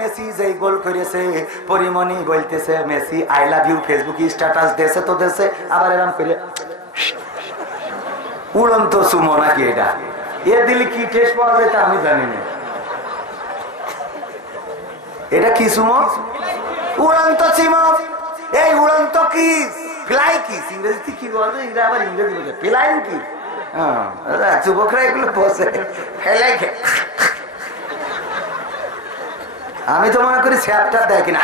Messi যেই গোল করেছে পরিমণি বলতেছে মেসি আই লাভ ইউ, ফেসবুকে স্ট্যাটাস দেছে তো দেছে, আবার এরকম করে উড়ন্ত চুমো নাকি এটা, এ দিলে কি টেস্ট পাওয়া যায় তা আমি জানি না। এটা কি চুমো? উড়ন্ত চুমো। এই উড়ন্ত কিস, ফ্লাই কিস ইংরেজিতে কি বলতো, এটা আবার ইংরেজি বলছে ফ্লাইং কিস। যুবকরা এগুলো বসে ফেলাই। আমি তো মনে করি স্যাপটা দেয় কিনা।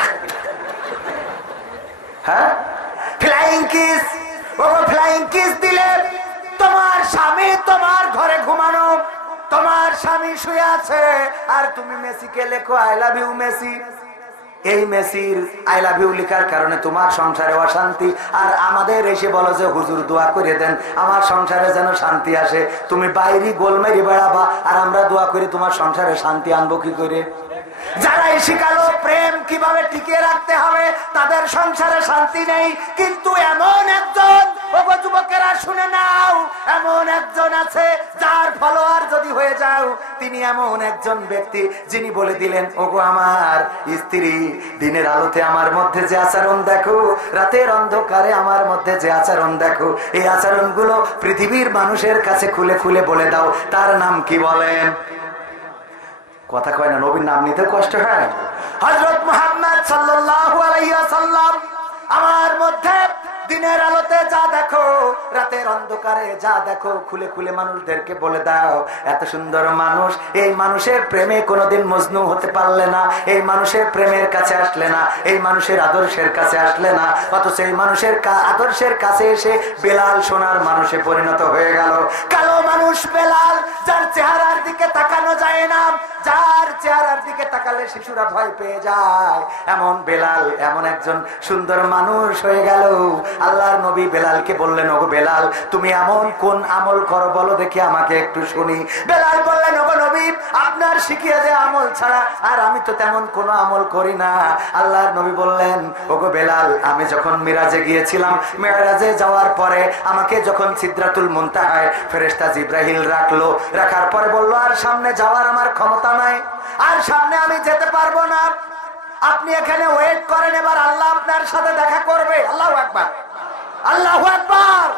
হ্যাঁ, ফ্লাইং কিস। ও ফ্লাইং কিস দিলে তোমার স্বামী তোমার ঘরে ঘুমানো, তোমার স্বামী শুয়ে আছে আর তুমি মেসিকে লেখো আই লাভ ইউ মেসি। এই মেসির আই লাভ ইউ লেখার কারণে তোমার সংসারে অশান্তি, আর আমাদের এসে বলো যে হুজুর দোয়া করে দেন আমার সংসারে যেন শান্তি আসে। তুমি বাইরে গোল মেরে বেড়াবা আর আমরা দোয়া করি তোমার সংসারে শান্তি আনবো কি করে? যারা শিখালো প্রেম কিভাবে টিকিয়ে রাখতে হবে তাদের সংসারে শান্তি নেই। কিন্তু এমন একজন, ওগো যুবকেরা শুনে নাও, এমন একজন আছে যার ফলোয়ার যদি হয়ে যাও তিনি এমন একজন ব্যক্তি যিনি বলে দিলেন ওগো আমার স্ত্রী, দিনের আলোতে আমার মধ্যে যে আচরণ দেখো, রাতের অন্ধকারে আমার মধ্যে যে আচরণ দেখো, এই আচরণগুলো পৃথিবীর মানুষের কাছে খুলে খুলে বলে দাও। তার নাম কি বলেন? কথা কয় না, নবীর নাম নিতে কষ্ট হয়। হযরত মুহাম্মদ সাল্লাল্লাহু আলাইহি ওয়াসাল্লাম আমার মধ্যে দিনের আলোতে যা দেখো, রাতের অন্ধকারে যা দেখো, খুলে খুলে মানুষদেরকে বলে দাও। এত সুন্দর মানুষ, এই মানুষের প্রেমে কোনোদিন মজনু হতে পারলে না, এই মানুষের প্রেমের কাছে আসলে না, এই মানুষের আদর্শের কাছে আসলে না, অথচ এই মানুষের আদর্শের কাছে এসে বেলাল সোনার মানুষে পরিণত হয়ে গেল। কালো মানুষ বেলাল, যার চেহারার দিকে তাকানো যায় না, যার চেহারার দিকে তাকালে শিশুরা ভয় পেয়ে যায়, এমন বেলাল এমন একজন সুন্দর মানুষ হয়ে গেল। আল্লাহর নবী বেলালকে বললেন ওগো বেলাল তুমি এমন কোন আমল করো বলো দেখি আমাকে একটু শুনি। বেলাল বললেন ওগো নবী আপনার শিখিয়ে যে আমল ছাড়া আর আমি তো তেমন কোনো আমল করি না। আল্লাহর নবী বললেন ওগো বেলাল আমি যখন মিরাজে গিয়েছিলাম, মেরাজে যাওয়ার পরে আমাকে যখন সিদরাতুল মুনতাহায় ফেরেশতা জিবরাইল রাখলো, রাখার পরে বললো আর সামনে যাওয়ার আমার ক্ষমতা নাই, আর সামনে আমি যেতে পারবো না, আপনি এখানে ওয়েট করেন, এবার আল্লাহ আপনার সাথে দেখা করবে। আল্লাহু আকবার, আল্লাহু আকবার,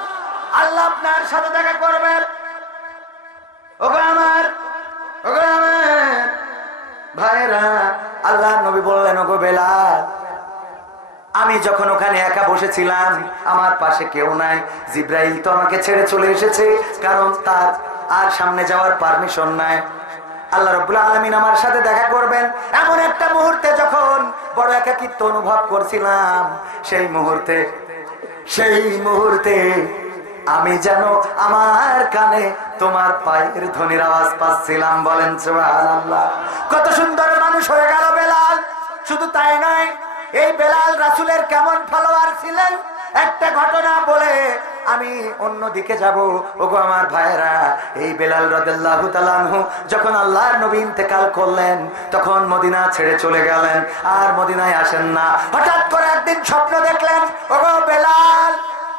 আল্লাহ আপনার সাথে দেখা করবে। ওগো আমার ভাইরা, আল্লাহর নবী বললেন ওগো বেলাল আমি যখন ওখানে একা বসেছিলাম আমার পাশে কেউ নাই, জিবরাইল তো আমাকে ছেড়ে চলে এসেছে, কারণ তার আর সামনে যাওয়ার পারমিশন নাই। আল্লাহ রাব্বুল আলামিন আমার সাথে দেখা করবেন এমন একটা মুহূর্তে যখন বড় একাকিত্ব অনুভব করছিলাম, সেই মুহূর্তে আমি যেন আমার কানে তোমার পায়ের ধ্বনির আওয়াজ পাচ্ছিলাম। বলেন সুবহানাল্লাহ। কত সুন্দর মানুষ হয়ে গেল বেলাল। শুধু তাই নয়, এই বেলাল রাসূলের কেমন ফলোয়ার ছিলেন একটা ঘটনা বলে আমি অন্য দিকে যাব। ওগো আমার ভাইরা, এই বেলাল রাদিয়াল্লাহু তাআলা আনহু যখন আল্লাহর নবী ইন্তেকাল করলেন তখন মদিনা ছেড়ে চলে গেলেন, আর মদিনায় আসেন না। হঠাৎ করে একদিন স্বপ্ন দেখলেন ওগো বেলাল,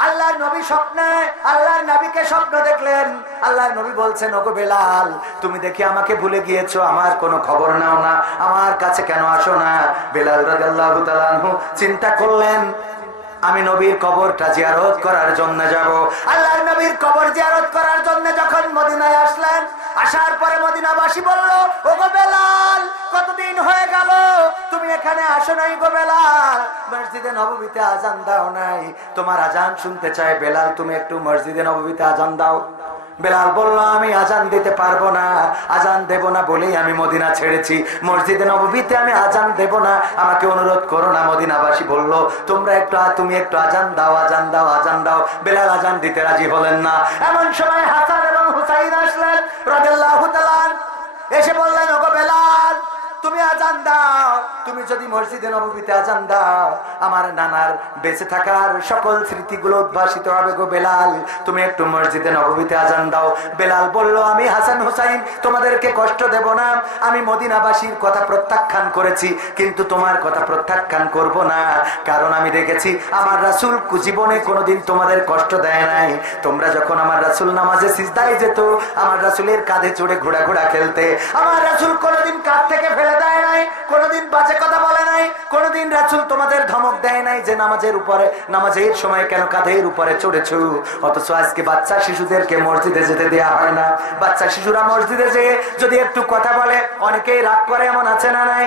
আল্লাহর নবী স্বপ্নে আল্লাহর নবীকে স্বপ্ন দেখলেন। আল্লাহর নবী বলছেন ওগো বেলাল তুমি দেখি আমাকে ভুলে গিয়েছো, আমার কোনো খবর নাও না, আমার কাছে কেন আসো না? বেলাল রাদিয়াল্লাহু তাআলা আনহু চিন্তা করলেন আমি নবীর কবরটা জিয়ারত করার জন্য যাব। আল্লাহর নবীর কবর জিয়ারত করার জন্য যখন মদিনায় আসলেন, আসার পরে মদিনাবাসী বলল ওগো বেলাল কতদিন হয়ে গেল তুমি এখানে আসো নাই গো বেলাল, মসজিদে নববীতে আজান দাও নাই, তোমার আজান শুনতে চাই। বেলাল তুমি একটু মসজিদে নববীতে আজান দাও। বেলাল বলল আমি আজান দিতে পারবো না, আজান দেব না বলেই আমি মদিনা ছেড়েছি, মসজিদে নববীতে আমি আজান দেব না, আমাকে অনুরোধ করো না। মদিনাবাসী বলল তুমি একটু আজান দাও, আজান দাও, আজান দাও। বেলাল আজান দিতে রাজি হলেন না। এমন সময় হাসান এবং হুসাইন আসলেন রাদিয়াল্লাহু তাআলা, এসে বললেন ওগো বেলাল তুমি আজান দাও, তুমি যদি মসজিদে নববীতে আজান দাও আমার নানার বেঁচে থাকার সকল স্মৃতিগুলো উদ্ভাসিত হবে গো বেলাল, তুমি একটু মসজিদে নববীতে আজান দাও। বেলাল বলল আমি হাসান হুসাইন তোমাদেরকে কষ্ট দেব না, আমি মদিনাবাসীর কথা প্রত্যাখ্যান করেছি কিন্তু তোমার কথা প্রত্যাখ্যান করব না, কারণ আমি দেখেছি আমার রাসূল জীবনে কোনোদিন তোমাদের কষ্ট দেয় নাই। তোমরা যখন আমার রাসূল নামাজে সিজদায় যেত আমার রাসূলের কাঁধে চড়ে ঘোড়া খেলতে, আমার রাসূল কোনোদিন কাঁধ থেকে ফেলে দেয় নাই, কোনোদিন বাজে কথা বলে নাই, কোনোদিন রাসূল তোমাদের ধমক দেয় নাই যে নামাজের উপরে, নামাজের সময় কেন কাঁধের উপরে চড়েছো। অথচ আজকে বাচ্চা শিশুদেরকে মসজিদে যেতে দেয়া হয় না। বাচ্চা শিশুরা মসজিদে যেয়ে যদি একটু কথা বলে অনেকেই রাগ করে, এমন আছে না নাই?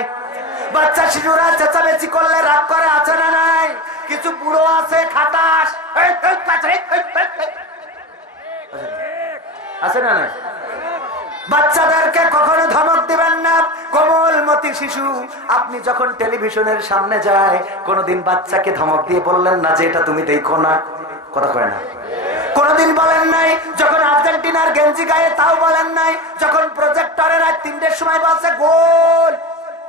বাচ্চা শিশুরা চেঁচামেচি করলে রাগ করে, আছে না নাই? কিছু বুড়ো আছে খাটাস, আছে না নাই? বাচ্চাদেরকে কখনো ধমক দিবেন না। কোমলমতি শিশু আপনি যখন টেলিভিশনের সামনে যায়, কোনোদিন বাচ্চাকে ধমক দিয়ে বললেন না যে এটা তুমি দেখো না? কথা কয় না? কোনদিন বলেন নাই। যখন আর্জেন্টিনার গেঞ্জি গায়ে তাও বলেন নাই। যখন প্রজেক্টরে রাত 3টের সময় বলছে গোল,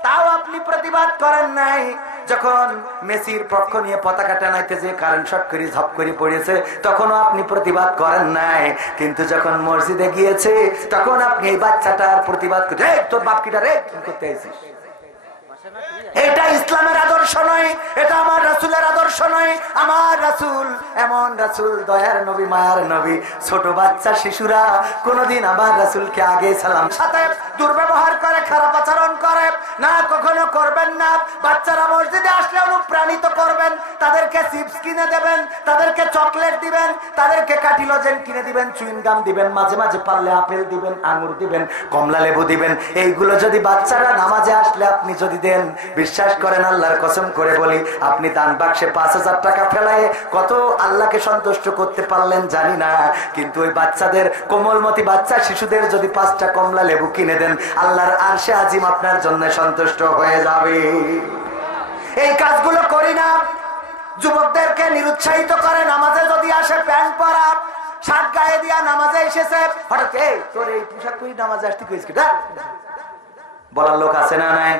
তাও আপনি প্রতিবাদ করেন নাই। যখন মেসির পক্ষ নিয়ে পতাকা টানাইতে যে কারেন্ট শর্ট করে ঝপ করে পড়েছে, তখনও আপনি প্রতিবাদ করেন নাই। কিন্তু যখন মসজিদে গিয়েছে, তখন আপনি এই বাচ্চাটার প্রতিবাদ করতে, তোর বাপ কিটা রে করতে আইছিস। এটা ইসলামের আদর্শ নয়, এটা আমার রাসূলের আদর্শ নয়। আমার রাসূল এমন রাসূল, দয়ার নবী, মায়ার নবী। ছোট বাচ্চা শিশুরা কোনদিন আমার রাসূলকে আগে সালাম সাথে দুর্ব্যবহার করে, খারাপ আচরণ করে না, কখনো করবেন না। বাচ্চারা মসজিদে আসলে অনুপ্রাণিত করবেন, তাদেরকে চিপস কিনে দেবেন, তাদেরকে চকলেট দিবেন, তাদেরকে কাঠি লজেন কিনে দিবেন, চুইংগাম দিবেন, মাঝে মাঝে পারলে আপেল দিবেন, আঙুর দিবেন, কমলা লেবু দিবেন। এইগুলো যদি বাচ্চারা নামাজে আসলে আপনি যদি দেন, বিশ্বাস করেন আল্লাহর কসম করে বলি, আপনি দান বাক্সে 5000 টাকা ফেলায় কত আল্লাহকে সন্তুষ্ট করতে পারলেন জানি না। কিন্তু ওই বাচ্চাদের, কোমলমতি বাচ্চা শিশুদের যদি 5টা কমলা লেবু কিনে দেন, আল্লাহর আরশে আজিম আপনার জন্য সন্তুষ্ট হয়ে যাবে। এই কাজগুলো করি না। যুবকদেরকে নিরুৎসাহিত করে নামাজে যদি আসে, প্যান্ট পরা শার্ট গায়ে দিয়া নামাজে এসেছে, হঠাৎ এই তোর এই পোশাক পরে নামাজে আসতে কইছিস কি? বলার লোক আছে না নাই?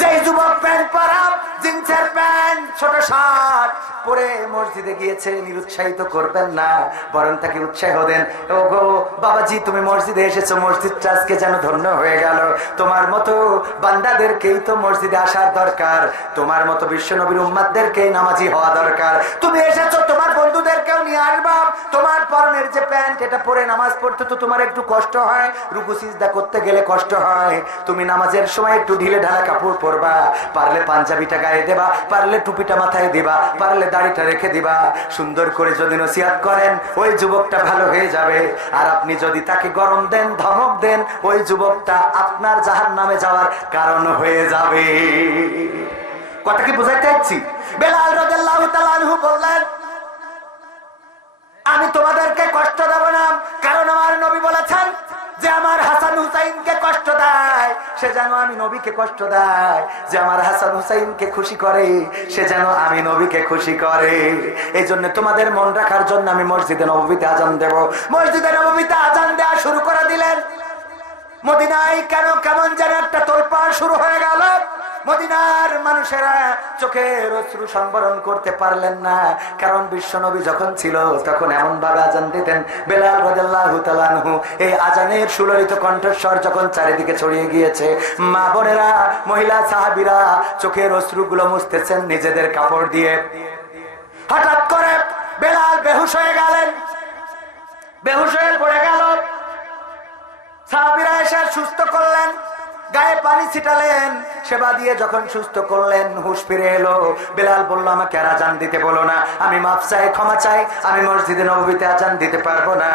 যে যুবক প্যান্ট পরা, জিন্সের প্যান্ট, ছোট শার্ট পরে মসজিদে গিয়েছে, নিরুৎসাহিত করবেন না, বরং তাকে উৎসাহ দেন। ও গো বাবাজি, তুমি মসজিদে এসেছো, মসজিদটা আজকে যেন ধন্য হয়ে গেল। তোমার মতো বান্দাদেরকেই তো মসজিদে আসার দরকার, তোমার মতো বিশ্বনবীর উম্মাতদেরকেই নামাজি হওয়া দরকার। তুমি এসেছো, তোমার বন্ধুদেরকেও নিয়ে আসবা। তোমার পরনের যে প্যান্ট, এটা পরে নামাজ পড়তে তো তোমার একটু কষ্ট হয়, রুকু সিজদা করতে গেলে কষ্ট হয়। তুমি নামাজের সময় একটু ঢিলে ঢালা কাপড় পরবা, পারলে পাঞ্জাবিটা গায়ে দেবা, পারলে টুপিটা মাথায় দিবা, পারলে দাড়িটা রেখে দিবা। সুন্দর করে যদি নসিহত করেন, ওই যুবকটা ভালো হয়ে যাবে। আর আপনি যদি তাকে গরম দেন, ধমক দেন, ওই যুবকটা আপনার জাহান্নামে যাওয়ার কারণ হয়ে যাবে। কথা কি বুঝাইতে চাচ্ছি? বেলাল রাদিয়াল্লাহু তাআলা আনহু বললেন, আমি তোমাদেরকে কষ্ট দেব না, কারণ আমার নবী বলেছেন যে আমার হাসান হুসাইনকে কষ্ট দেয় সে যেন আমি নবীকে কষ্ট দেয়, যে আমার হাসান হুসাইনকে খুশি করে সে যেন আমি নবীকে খুশি করে। এই জন্য তোমাদের মন রাখার জন্য আমি মসজিদে নববীতে আজান দেব। মসজিদে নববীতে আজান দেওয়া শুরু করে দিলেন। মদিনায় কেন কেমন যেন একটা তোলপাড় শুরু হয়ে গেল। মদিনার মানুষেরা চোখের অশ্রু সংবরণ করতে পারলেন না, কারণ বিশ্বনবী যখন ছিল তখন এমন ভাবে আজান দিতেন। বেলাল রাদিয়াল্লাহু তাআলা আনহু এই আজানের সুললিত কণ্ঠস্বর যখন চারিদিকে ছড়িয়ে গিয়েছে, মা বোনেরা, মহিলা সাহাবীরা চোখের অশ্রুগুলো মুছতেছেন নিজেদের কাপড় দিয়ে। হঠাৎ করে বেলাল বেহুশ হয়ে গেলেন, বেহুশ হয়ে পড়ে গেল। সাহাবীরা এসে সুস্থ করলেন, গায়ে পানি ছিটালেন, সেবা দিয়ে যখন সুস্থ করলেন, হুঁশ ফিরে এলো। বেলাল বলল, আমাকে আর আজান দিতে বলো না, আমি মাফ চাই, ক্ষমা চাই, আমি মসজিদে নববীতে আজান দিতে পারবো না।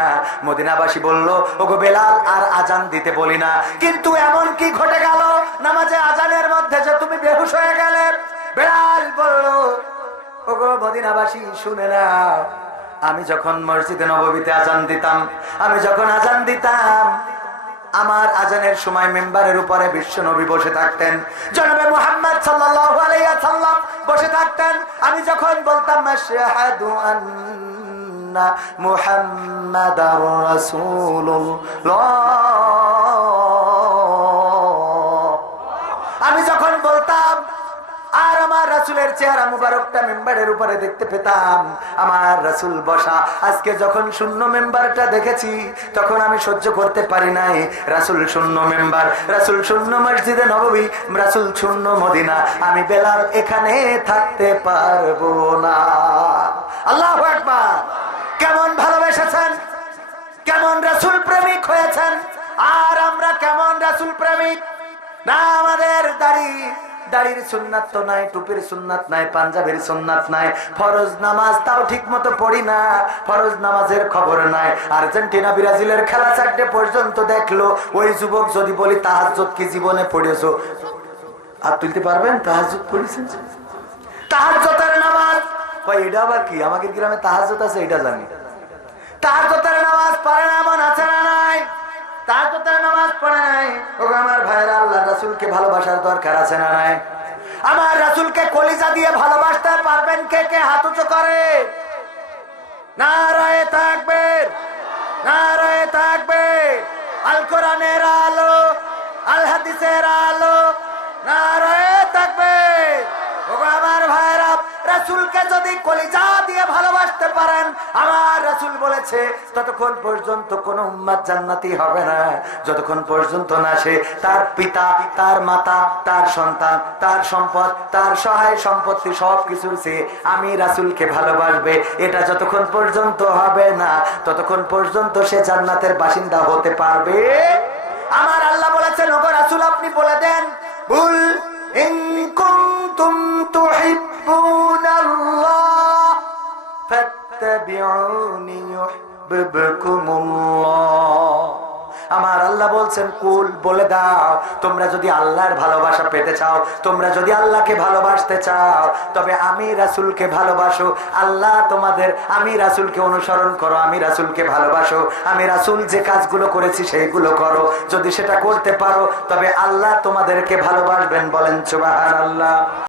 মদিনাবাসী বলল, ওগো বেলাল, আর আজান দিতে বলি না। কিন্তু এমন কি ঘটে গেল নামাজে আজানের মধ্যে যে তুমি বেহুশ হয়ে গেলে? বেলাল বলল, ওগো মদিনাবাসী শুনে নাও, আমি যখন মসজিদে নববীতে আজান দিতাম, আমি যখন আজান দিতাম, আমার আজানের সময় মেম্বারের উপরে বিশ্ব নবী বসে থাকতেন, জনাবে মুহাম্মদ সাল্লাল্লাহু আলাইহি ওয়াসাল্লাম বসে থাকতেন। আমি যখন বলতাম আশহাদু আন্না মুহাম্মাদার রাসূলুল্লাহ, আমি যখন বলতাম আর আমার রাসূলের চেহারা মুবারকটা মেম্বারের উপরে দেখতে পেতাম, আমার রাসূল বসা। আজকে যখন শূন্য মেম্বারটা দেখেছি তখন আমি সহ্য করতে পারি নাই। রাসূল শূন্য মেম্বার, রাসূল শূন্য মসজিদে নববী, রাসূল শূন্য মদিনা, আমি বেলাল এখানে থাকতে পারবো না। আল্লাহু আকবার! কেমন ভালোবেসেছেন, কেমন রাসূল প্রেমিক হয়েছেন। আর আমরা কেমন রাসূল প্রেমিক! না আমাদের দাড়ির সুন্নাত তো নাই, টুপির সুন্নাত নাই, পাঞ্জাবির সুন্নাত নাই, ফরজ নামাজ তাও ঠিক মতো পড়ি না, ফরজ নামাজের খবর নাই। আর্জেন্টিনা ব্রাজিলের খেলা 4টে পর্যন্ত দেখলো। ওই যুবক যদি বলি তাহাজ্জুদ কি জীবনে পড়েছো, আর তুলতে পারবেন? তাহাজ্জুদ পড়েছেন? তাহাজ্জুদের নামাজ ভাই এটা আবার কি? আমাদের গ্রামে তাহাজ্জুদ আছে এটা জানি। তাহাজ্জুদের নামাজ পড়ে না এমন আছে না নাই? তাহাজ্জুদের নামাজ পড়ে নাই। ওগো আমার ভাইরা, আল্লাহ রাসূলকে ভালোবাসার দরকার আছে না নাই? আমার রাসূলকে কলিজা দিয়ে ভালোবাসতে পারবেন কে কে? হাত উঁচু করে। নারায়ে তাকবীর, নারায়ে তাকবীর। আল কোরআনের আলো, আল হাদিসের আলো, নারায়ে তাকবীর। ওগো আমার ভাইরা, রাসূলকে যদি কলিজা দিয়ে ভালোবাসতে পারেন, আমার রাসূল বলেছে ততক্ষণ পর্যন্ত কোন উম্মত জান্নাতি হবে না যতক্ষণ পর্যন্ত না সে তার পিতা, তার মাতা, তার সন্তান, তার সম্পদ, তার সহায় সম্পত্তি সবকিছুর চেয়ে আমি রাসূলকে ভালোবাসবে। এটা যতক্ষণ পর্যন্ত হবে না ততক্ষণ পর্যন্ত সে জান্নাতের বাসিন্দা হতে পারবে। আমার আল্লাহ বলেছেন, ওগো রাসূল আপনি বলে দেন, বুল ইন কুনতুম তুহিব্বুনাল্লাহ ফাত্তাবিউনি ইউহিব্বুকুমুল্লাহ। আমার আল্লাহ বলছেন, কুল বলে দাও, তোমরা যদি আল্লাহর ভালোবাসা পেতে চাও, তোমরা যদি আল্লাহকে ভালোবাসতে চাও, তবে আমি রাসূলকে ভালোবাসো। আল্লাহ তোমাদের, আমি রাসূলকে অনুসরণ করো, আমি রাসূলকে ভালোবাসো, আমি রাসূল যে কাজগুলো করেছি সেইগুলো করো। যদি সেটা করতে পারো তবে আল্লাহ তোমাদেরকে ভালোবাসবেন। বলেন সুবহানাল্লাহ।